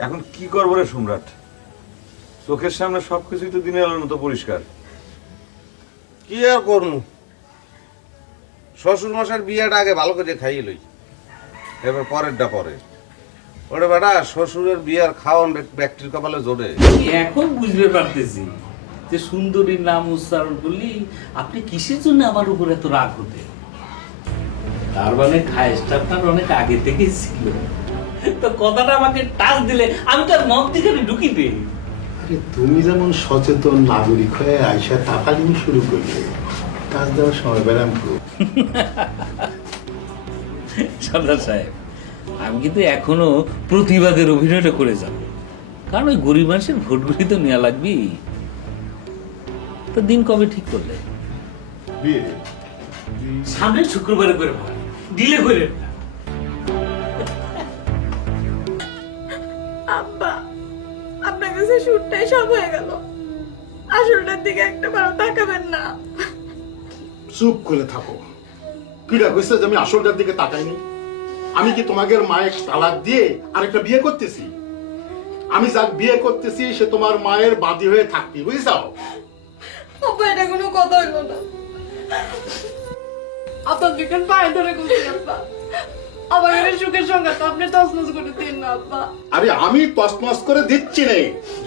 এখন কি করব রে সম্রাট? চোখের সামনে সবকিছুই তো দিনের আলোর মতো পরিষ্কার। কি আর করব শ্বশুর মশার বিয়েটা আগে ভালো করে খাইয়ে লই। এবার পরেরটা পরে। ওরে বেটা শ্বশুরের বিয়ার খাওয়ান ব্যক- ব্যক্তির কপালে জোরে। এখন বুঝতে পারতেছি যে সুন্দরীর নাম উচ্চারণ করলি আপনি কিসের জন্য আমার উপর এত রাগ হতে? তার মানে খায়েসটা আপনার অনেক আগে থেকেই ছিল। তো কথাটা আমাকে টাচ দিলে আমি তার মন থেকে ঢুকি দিই আরে তুমি যেমন সচেতন নাগরিক হয়ে আইসা তাকালিম শুরু করলে কাজ দেওয়ার সময় পেলাম খুব সর্দার সাহেব আমি কিন্তু এখনও প্রতিবাদের অভিনয়টা করে যাব। কারণ ওই গরিব মানুষের ভোটগুলি তো নেওয়া লাগবে। তো দিন কবে ঠিক করলে? বিয়ে। সামনের শুক্রবারে করে দিলে করে আব্বা আপনার কাছে শুটটাই সব হয়ে গেল। আসলটার দিকে একটা বারো তাকাবেন না। চুপ করে থাকো। কিরা কইছে যে আমি আসলটার দিকে তাকাইনি। আমি কি তোমাকে মায়ের তালাক দিয়ে আরেকটা বিয়ে করতেছি? আমি যাক বিয়ে করতেছি সে তোমার মায়ের বাদী হয়ে থাকবি বুঝছাও? আব্বা এটা কোনো কথা হইল না। আপনার দুজন পায়ে ধরে করছি এটা সুখের সঙ্গে তো আপনি তসনস করে দিন না আব্বা। আরে আমি তসনস করে দিচ্ছি নে।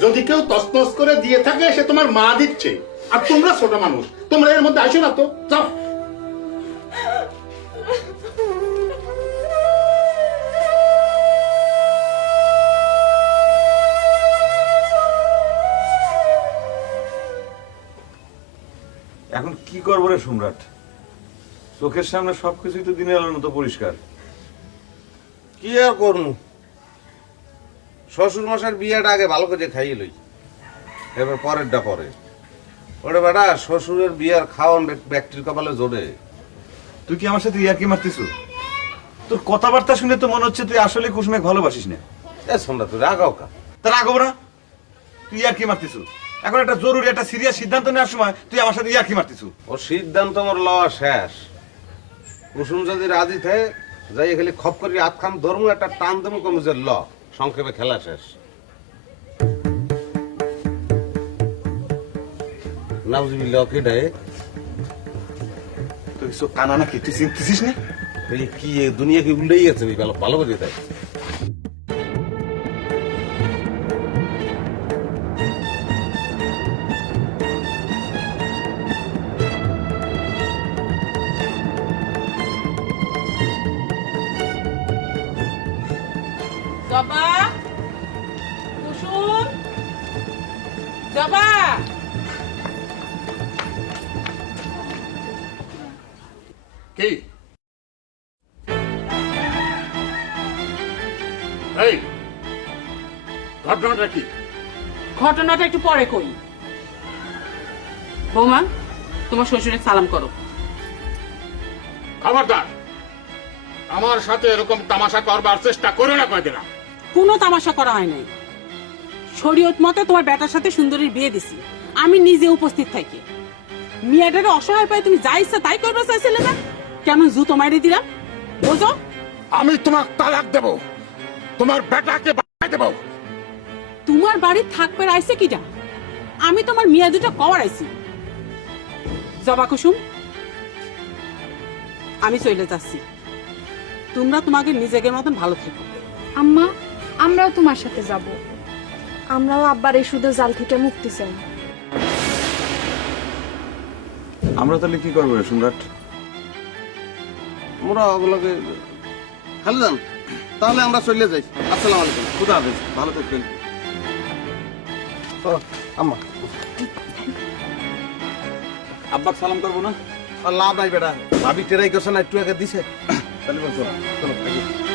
যদি কেউ তসনস করে দিয়ে থাকে সে তোমার মা দিচ্ছে। আর তোমরা ছোট মানুষ তোমরা এর মধ্যে আসো না তো। যাও। এখন কি করব রে সম্রাট? চোখের সামনে সবকিছুই তো দিনের আলোর মতো পরিষ্কার। কি আর করব শ্বশুর মশার বিয়েটা আগে ভালো করে খাইয়ে লই। এবার পরেরটা পরে। ওরে বেটা শ্বশুরের বিয়ার খাওয়ান ব্যক- ব্যক্তির কপালে জোরে। তুই কি আমার সাথে ইয়ার্কি মারতিস তোর কথাবার্তা শুনে তো মনে হচ্ছে তুই আসলে কুসুমে ভালোবাসিস না। এ সোমরা তুই রাগাও কা। তার আগব না। তুই ইয়ার্কি মারতিস এখন একটা জরুরি একটা সিরিয়াস সিদ্ধান্ত নেওয়ার সময় তুই আমার সাথে ইয়ার্কি মারতিস ও সিদ্ধান্ত আমার লওয়া শেষ। কুসুম যদি রাজি থাকে যাই খালি খপ করি হাত খান ধর্ম একটা টান দেবো কমিজের ল সংক্ষেপে খেলা শেষ। নাউজুবিল্লাহ কে ডায়ে তুই সব কানা নাকি? তুই চিনতেছিস না? কি দুনিয়া কি উল্লেই গেছে ভালো ভালো করে দেয় জবা কুসুম জবা। কি? এই ঘটনাটা কি? ঘটনাটা একটু পরে কই। বৌমা তোমার শ্বশুরের সালাম করো। খবরদার আমার সাথে এরকম তামাশা করবার চেষ্টা করো না কয়দিন কোনো তামাশা করা হয় নাই। শরীয়ত মতে তোমার বেটার সাথে সুন্দরীর বিয়ে দিছি। আমি নিজে উপস্থিত থাকি। মিয়াটারে অসহায় পাই তুমি যা ইচ্ছা তাই করবে চাইছিলে না কেমন জুতো মাইরে দিলাম বোঝো? আমি তোমার তালাক দেব। তোমার বেটাকে বাড়াই দেব। তোমার বাড়ির থাকবে আইছে কিটা আমি তোমার মিয়া দুটো কওয়ার আইছি। জবা কুসুম আমি চলে যাচ্ছি। তোমরা তোমাকে নিজেকে মতন ভালো থেকো। আম্মা আমরাও তোমার সাথে যাব। আমরাও আব্বার এই সুদের জাল থেকে মুক্তি চাই। আমরা তাহলে কি করব রে সম্রাট? মোরা ওগুলোকে খালি যান তাহলে আমরা চলে যাই। আসসালামু আলাইকুম। খুদা হাফেজ ভালো থাকবেন। আম্মা। আব্বাক সালাম করব না? লাভ নাই বেটা। ভাবি টেরাই করছে না একটু আগে দিছে। তাহলে চলো, আগে।